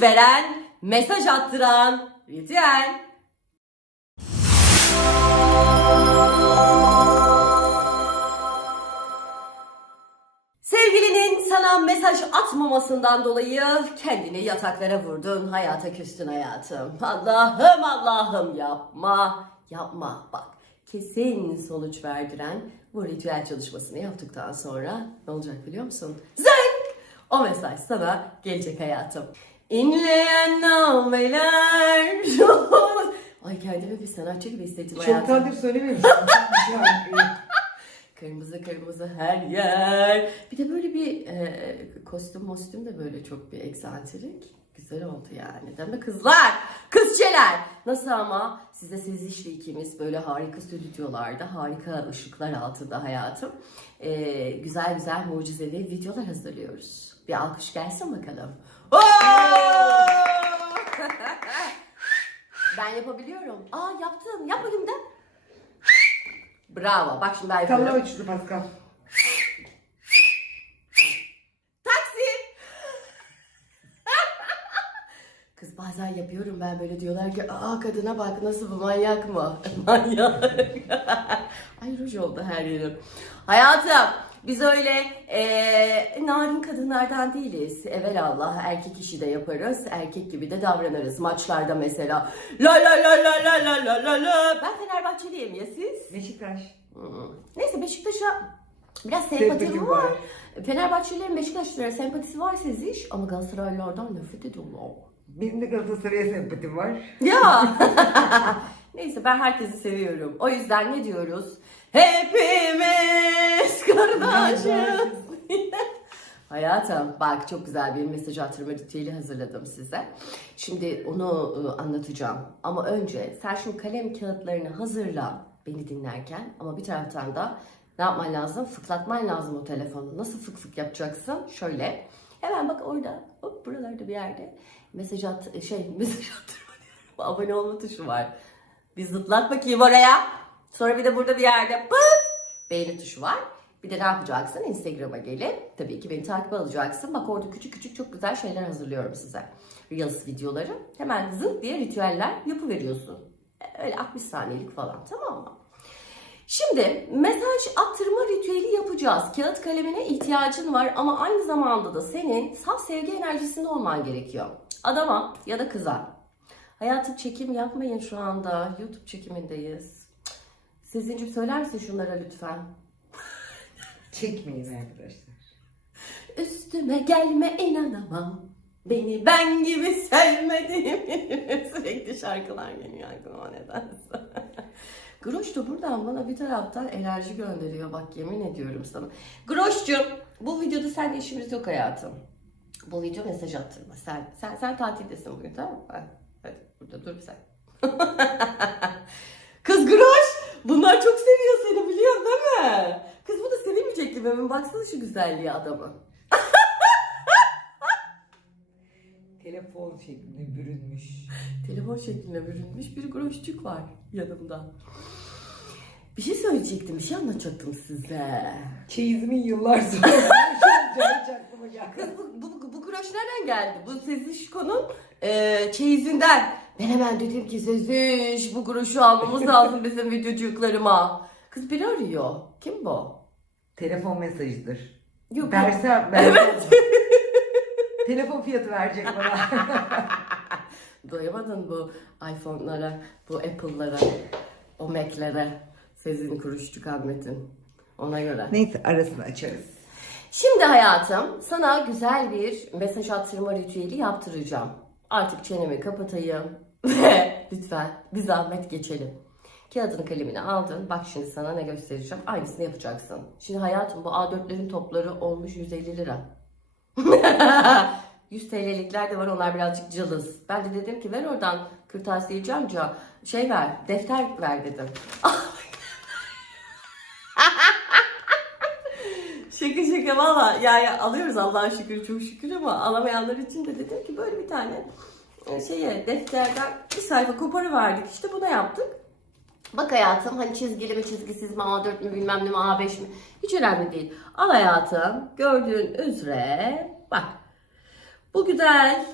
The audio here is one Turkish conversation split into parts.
veren, mesaj attıran ritüel. Sevgilinin sana mesaj atmamasından dolayı kendini yataklara vurdun, hayata küstün hayatım. Allah'ım Allah'ım yapma, yapma. Bak kesin sonuç verdiren bu ritüel çalışmasını yaptıktan sonra ne olacak biliyor musun? Zınk! O mesaj sana gelecek hayatım. İnleyen nameler. Ay kendimi bir sanatçı gibi hissettim hayatım. Çoktandır söylememiştim. Kırmızı kırmızı her yer. Bir de böyle bir e, kostüm mostüm de böyle çok bir eksantrik. Güzel oldu yani. Değil mi kızlar? Kızçeler. Nasıl ama size Seziş'le ikimiz böyle harika stüdyolarda, harika ışıklar altında hayatım. E, güzel güzel mucizevi videolar hazırlıyoruz. Bir alkış gelsin bakalım. Oo! ben yapabiliyorum. Aa yaptım. Yap bakayım da. Bravo. Bak şimdi ben yapıyorum. Tamam uçtu Pascal. Taksi. Kız bazen yapıyorum ben böyle diyorlar ki aa kadına bak nasıl bu manyak mı? manyak. Ay ruj oldu her yerim. Hayatım biz öyle eee narin kadınlardan değiliz. Evelallah erkek işi de yaparız. Erkek gibi de davranırız. Maçlarda mesela. La la la la la la la la la. Ben Fenerbahçeliyim ya siz? Beşiktaş. Hmm. Neyse Beşiktaş'a biraz Sempatim var. var. Fenerbahçelilerin Beşiktaşlılara sempatisi var Seziş ama Galatasaraylılardan nefret ediyorlar. Benim de Galatasaray'a sempatim var. Ya. Neyse ben herkesi seviyorum. O yüzden ne diyoruz? Hepimiz kardeşiz. Hayatım bak çok güzel bir mesaj attırma ritüeli hazırladım size. Şimdi onu e, anlatacağım. Ama önce sen şu kalem kağıtlarını hazırla beni dinlerken. Ama bir taraftan da ne yapman lazım? Fıklatman lazım o telefonu. Nasıl fık fık yapacaksın? Şöyle. Hemen bak orada. Hop buralarda bir yerde. Mesaj at, şey mesaj attırma diyorum. Abone olma tuşu var. Bir zıplat bakayım oraya. Sonra bir de burada bir yerde pıt beğeni tuşu var. Bir de ne yapacaksın? Instagram'a gelip tabii ki beni takip alacaksın. Bak orada küçük küçük çok güzel şeyler hazırlıyorum size. Reels videoları. Hemen zıp diye ritüeller yapıveriyorsun. Öyle 60 saniyelik falan tamam mı? Şimdi mesaj attırma ritüeli yapacağız. Kağıt kalemine ihtiyacın var ama aynı zamanda da senin saf sevgi enerjisinde olman gerekiyor. Adama ya da kıza. Hayatım çekim yapmayın şu anda. YouTube çekimindeyiz. Sezincim söyler misin şunlara lütfen? Çekmeyin arkadaşlar. Üstüme gelme inanamam. Beni ben gibi sevmedin. Sürekli şarkılar geliyor aklıma nedense. Groş da buradan bana bir taraftan enerji gönderiyor. Bak yemin ediyorum sana. Groş'cum bu videoda sen işimiz yok hayatım. Bu video mesaj attırma. Sen sen sen tatildesin bugün tamam mı? Hadi, hadi burada dur sen. Kız Groş bunlar çok seviyor seni biliyorsun değil mi? Kız bu da sevilmeyecek gibi mi? Baksana şu güzelliği adamın. Telefon şeklinde bürünmüş. Telefon şekline bürünmüş bir groşçuk var yanımda. Bir şey söyleyecektim, bir şey anlatacaktım size. Çeyizimin yıllar sonra. Aklıma geldi. Kız bu, bu, bu groş nereden geldi? Bu Sezişko'nun e, çeyizinden. Ben hemen dedim ki Seziş bu groşu almamız lazım bizim videocuklarıma. Kız biri arıyor. Kim bu? Telefon mesajıdır. Yok. Versem ben. Evet. Telefon fiyatı verecek bana. Doyamadın bu iPhone'lara, bu Apple'lara, o Mac'lere. Sezin Kuruşçuk Ahmet'in. Ona göre. Neyse arasını açarız. Şimdi hayatım sana güzel bir mesaj attırma ritüeli yaptıracağım. Artık çenemi kapatayım ve lütfen bir zahmet geçelim. Kağıdını kalemini aldın. Bak şimdi sana ne göstereceğim. Aynısını yapacaksın. Şimdi hayatım bu A4'lerin topları olmuş 150 lira. 100 TL'likler de var onlar birazcık cılız. Ben de dedim ki ver oradan kırtasiye amca şey ver defter ver dedim. Şaka şaka valla yani alıyoruz Allah'a şükür çok şükür ama alamayanlar için de dedim ki böyle bir tane şeye defterden bir sayfa koparı verdik işte bunu yaptık. Bak hayatım hani çizgili mi çizgisiz mi A4 mü bilmem ne mi A5 mi hiç önemli değil. Al hayatım gördüğün üzere bak bu güzel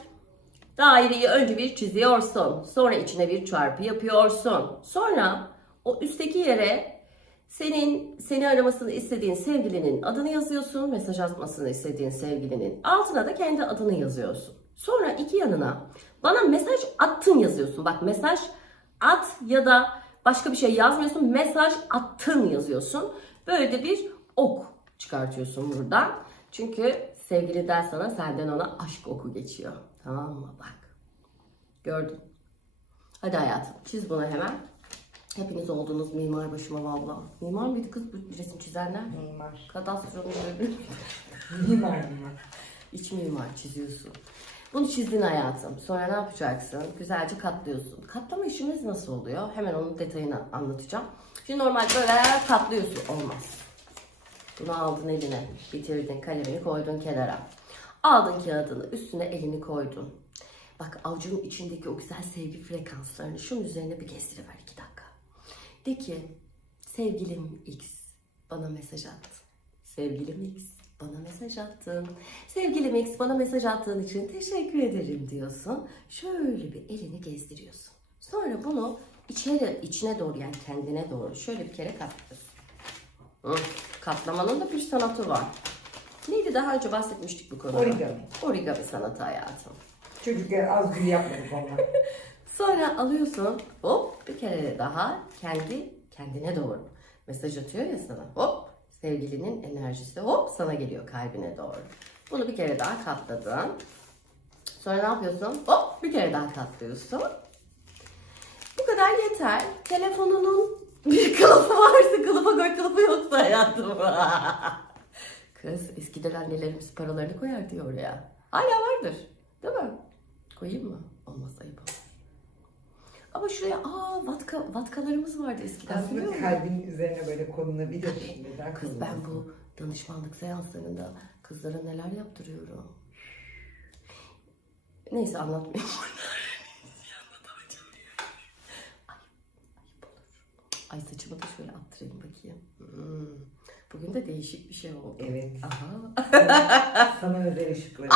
Daireyi önce bir çiziyorsun. Sonra içine bir çarpı yapıyorsun. Sonra o üstteki yere senin seni aramasını istediğin sevgilinin adını yazıyorsun. Mesaj atmasını istediğin sevgilinin. Altına da kendi adını yazıyorsun. Sonra iki yanına bana mesaj attın yazıyorsun. Bak mesaj at ya da başka bir şey yazmıyorsun. Mesaj attın yazıyorsun. Böyle de bir ok çıkartıyorsun buradan. Çünkü sevgiliden sana senden ona aşk oku geçiyor. Tamam mı? Bak. Gördün. Hadi hayatım çiz bunu hemen. Hepiniz olduğunuz mimar başıma valla. Mimar mıydı kız bu resim çizenler? Mimar. Kadastro müdürü. Mimar mimar. İç mimar çiziyorsun. Bunu çizdin hayatım. Sonra ne yapacaksın? Güzelce katlıyorsun. Katlama işimiz nasıl oluyor? Hemen onun detayını anlatacağım. Şimdi normalde böyle katlıyorsun. Olmaz. Bunu aldın eline. Bitirdin kalemini koydun kenara. Aldın kağıdını üstüne elini koydun. Bak avucunun içindeki o güzel sevgi frekanslarını şunun üzerine bir gezdiriver iki dakika. De ki sevgilim X bana mesaj attı. Sevgilim X bana mesaj attın. Sevgilim X bana mesaj attığın için teşekkür ederim diyorsun. Şöyle bir elini gezdiriyorsun. Sonra bunu içeri, içine doğru yani kendine doğru şöyle bir kere katlıyorsun. Hı, Katlamanın da bir sanatı var. Neydi daha önce bahsetmiştik bu konuda? Origami. Origami sanatı hayatım. Çocukken az gül yapmadık. Sonra alıyorsun hop bir kere daha kendi kendine doğru mesaj atıyor ya sana hop sevgilinin enerjisi hop sana geliyor kalbine doğru. Bunu bir kere daha katladın. Sonra ne yapıyorsun? Hop bir kere daha katlıyorsun. Bu kadar yeter. Telefonunun bir kılıfı varsa kılıfa koy kılıfı yoksa hayatım. Kız eskiden annelerimiz paralarını koyardı oraya. Hala vardır. Değil mi? Koyayım mı? Olmazsa yapalım. Ama şuraya aa vatka, vatkalarımız vardı eskiden biliyor Aslında musun? kalbin üzerine böyle konulabilir. Neden Kız ben konulmasın? bu danışmanlık seanslarında kızlara neler yaptırıyorum. Neyse anlatmayayım. Ay, ayıp olur. Ay saçımı da şöyle attırayım bakayım. Hmm. Bugün de değişik bir şey oldu. Evet. Aha. Sana özel ışıkları.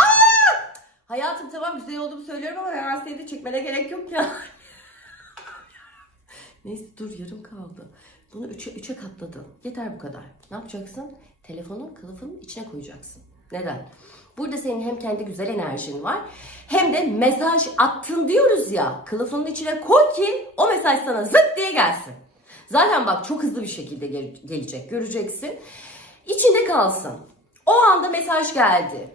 Hayatım tamam güzel olduğumu söylüyorum ama her şeyi de çekmene gerek yok ya. Neyse dur yarım kaldı. Bunu üçe, üçe katladın. Yeter bu kadar. Ne yapacaksın? Telefonun kılıfının içine koyacaksın. Neden? Burada senin hem kendi güzel enerjin var hem de mesaj attın diyoruz ya kılıfının içine koy ki o mesaj sana zıt diye gelsin. Zaten bak çok hızlı bir şekilde gel- gelecek göreceksin. İçinde kalsın. O anda mesaj geldi.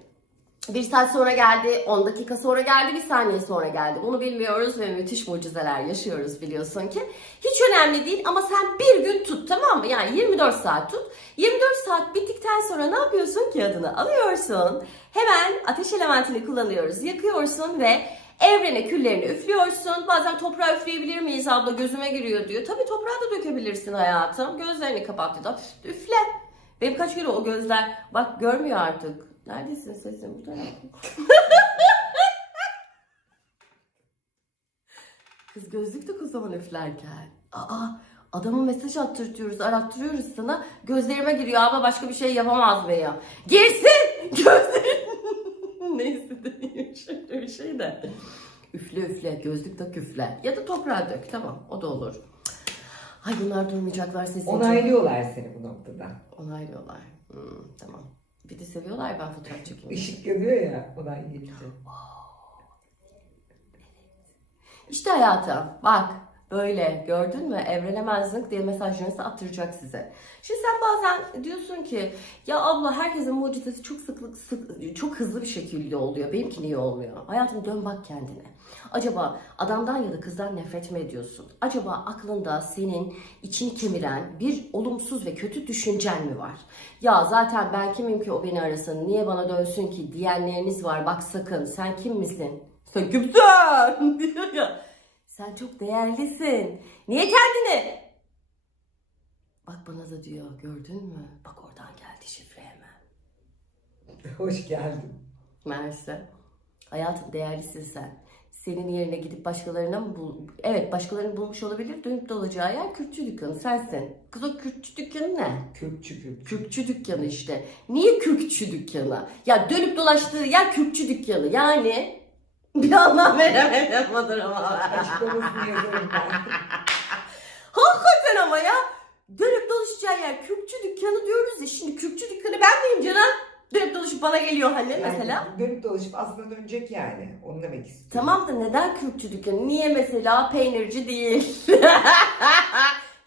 Bir saat sonra geldi, 10 dakika sonra geldi, bir saniye sonra geldi. Bunu bilmiyoruz ve müthiş mucizeler yaşıyoruz biliyorsun ki. Hiç önemli değil ama sen bir gün tut tamam mı? Yani 24 saat tut. 24 saat bittikten sonra ne yapıyorsun? Kağıdını alıyorsun. Hemen ateş elementini kullanıyoruz. Yakıyorsun ve evrene küllerini üflüyorsun. Bazen toprağa üfleyebilir miyiz abla gözüme giriyor diyor. Tabii toprağa da dökebilirsin hayatım. Gözlerini kapattı da üfle. Benim kaç kere o gözler bak görmüyor artık. Neredesin sesin? Mı? Kız gözlük tak o zaman üflerken. Aa adamı mesaj attırtıyoruz, arattırıyoruz sana. Gözlerime giriyor abla başka bir şey yapamaz be ya. Girsin! Gözlerin... Neyse demeyeyim şöyle bir şey de. Üfle üfle, gözlük tak üfle. Ya da toprağa dök tamam o da olur. Ay bunlar durmayacaklar sesin. Onaylıyorlar seni bu noktada. Onaylıyorlar. Hmm, tamam. Bir de seviyorlar ben fotoğraf çekeyim. Işık yanıyor ya onay gelince. İşte hayatım bak böyle gördün mü evrene zınk diye mesajlarınızı attıracak size. Şimdi sen bazen diyorsun ki ya abla herkesin mucizesi çok sıklık sık, çok hızlı bir şekilde oluyor. Benimki niye olmuyor? Hayatım dön bak kendine. Acaba adamdan ya da kızdan nefret mi ediyorsun? Acaba aklında senin içini kemiren bir olumsuz ve kötü düşüncen mi var? Ya zaten ben kimim ki o beni arasın, niye bana dönsün ki diyenleriniz var. Bak sakın sen kim misin? Sen kimsin? diyor ya. Sen çok değerlisin. Niye kendini? Bak bana da diyor gördün mü? Bak oradan geldi şifre hemen. Hoş geldin. Mersi. Hayatım değerlisin sen. Senin yerine gidip başkalarına mı bul... Evet başkalarını bulmuş olabilir. Dönüp dolacağı yer kürkçü dükkanı sensin. Kız o kürkçü dükkanı ne? Kürkçü kürkçü. Kürkçü dükkanı işte. Niye kürkçü dükkanı? Ya dönüp dolaştığı yer kürkçü dükkanı. Yani Bir anlam veremedim bu duruma. Açıklamasını yazarım ben. Hakikaten ama ya. Dönüp dolaşacağı yer kürkçü dükkanı diyoruz ya. Şimdi kürkçü dükkanı ben miyim canım? Dönüp dolaşıp bana geliyor hani Yani mesela. Dönüp dolaşıp aslında dönecek yani. Onu demek istiyorum. Tamam da neden kürkçü dükkanı? Niye mesela peynirci değil?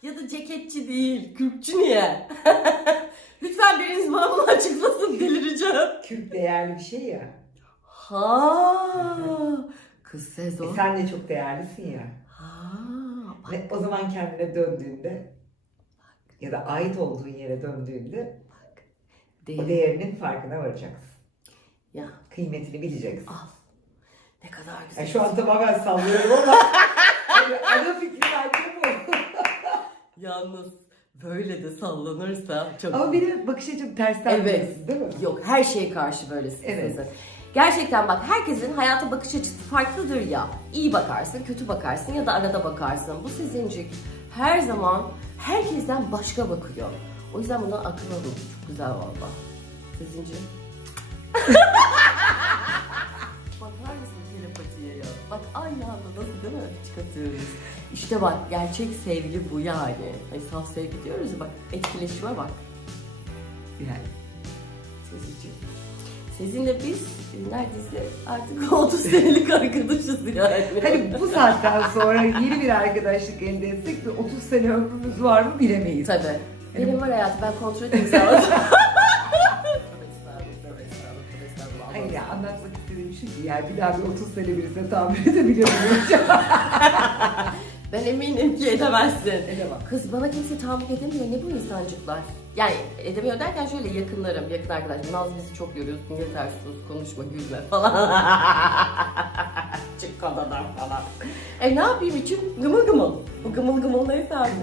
ya da ceketçi değil. Kürkçü niye? Lütfen biriniz bana bunu açıklasın delireceğim. Kürk değerli bir şey ya. Ha, kız E sezon. sen de çok değerlisin ya. Ha, bak, Ve o zaman kendine döndüğünde ya da ait olduğun yere döndüğünde o değil. değerinin farkına varacaksın. Ya Kıymetini bileceksin. al. Ne kadar güzel. Yani şu an tamamen sallıyorum ama hani ana fikri bence bu. Yalnız böyle de sallanırsa çok Ama benim bakış açım tersten Evet. değil mi? Yok her şeye karşı böylesin Evet. Sezen. Gerçekten bak herkesin hayata bakış açısı farklıdır ya. İyi bakarsın, kötü bakarsın ya da arada bakarsın. Bu Sezincik her zaman herkesten başka bakıyor. O yüzden bundan akıl alın. Çok güzel valla. Sezincik. Bakar mısın telepatiye ya? Bak aynı anda nasıl değil mi? Çıkartıyoruz. İşte bak gerçek sevgi bu yani. Hani saf sevgi diyoruz ya bak etkileşime bak. Yani. Sezici. Sizinle biz e, neredeyse artık 30 senelik arkadaşız yani. Hani bu saatten sonra yeni bir arkadaşlık elde etsek de 30 sene ömrümüz var mı bilemeyiz. Tabii. Benim var hayatım ben kontrol estağfurullah. Hayır ya anlatmak istediğim şu ki yani bir daha bir 30 sene birisine tahammül edebiliyor muyum? Ben eminim ki edemezsin. Edemem. Kız bana kimse tahammül edemiyor. Ne bu insancıklar? Yani edemiyor derken şöyle yakınlarım, yakın arkadaşım. Naz bizi çok yoruyorsun, yeter sus, konuşma, gülme falan. Çık kadadan falan. E ne yapayım içim gımıl gımıl. Bu gımıl gımıl neyse artık.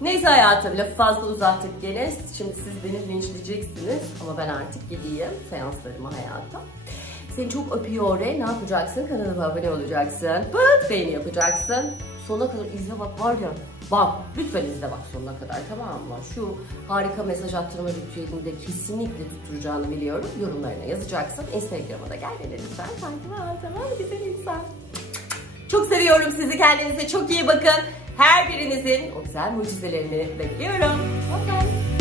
Neyse hayatım lafı fazla uzattık gene. Şimdi siz beni linçleyeceksiniz ama ben artık gideyim seanslarıma hayata. Seni çok öpüyor Ne yapacaksın? Kanalıma abone olacaksın. Pıt beğeni yapacaksın. Sonuna kadar izle bak var ya. Bak lütfen izle bak sonuna kadar tamam mı? Şu harika mesaj attırma ritüelinde kesinlikle tutturacağını biliyorum. Yorumlarına yazacaksın. Instagram'a da gel beni lütfen al tamam güzel insan. Çok seviyorum sizi. Kendinize çok iyi bakın. Her birinizin o güzel mucizelerini bekliyorum. Bye bye.